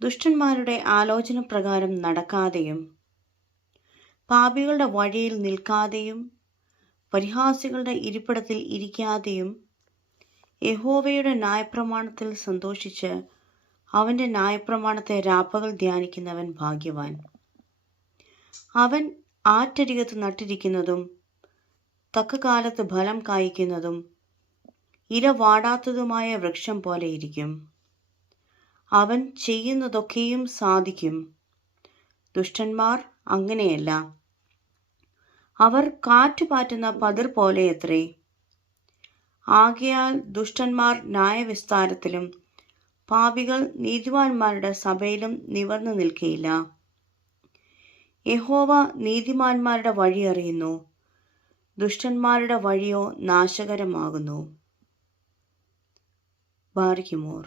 ദുഷ്ടന്മാരുടെ ആലോചന പ്രകാരം നടക്കാതെയും പാപികളുടെ വഴിയിൽ നിൽക്കാതെയും പരിഹാസികളുടെ ഇരിപ്പിടത്തിൽ ഇരിക്കാതെയും യഹോവയുടെ ന്യായപ്രമാണത്തിൽ സന്തോഷിച്ച് അവൻ്റെ ന്യായപ്രമാണത്തെ രാപ്പകൽ ധ്യാനിക്കുന്നവൻ ഭാഗ്യവാൻ. അവൻ ആറ്റരികത്ത് നട്ടിരിക്കുന്നതും തക്ക കാലത്ത് ഫലം കായ്ക്കുന്നതും ഇല വാടാത്തതുമായ വൃക്ഷം പോലെ ഇരിക്കും. അവൻ ചെയ്യുന്നതൊക്കെയും സാധിക്കും. ദുഷ്ടന്മാർ അങ്ങനെയല്ല. അവർ കാറ്റുപാറ്റുന്ന പതിർ പോലെയത്രേ. ആകയാൽ ദുഷ്ടന്മാർ ന്യായവിസ്താരത്തിലും പാപികൾ നീതിമാന്മാരുടെ സഭയിലും നിവർന്നു നിൽക്കയില്ല. യഹോവ നീതിമാന്മാരുടെ വഴി അറിയുന്നു, ദുഷ്ടന്മാരുടെ വഴിയോ നാശകരമാകുന്നു. ബാരിക്കുമോർ.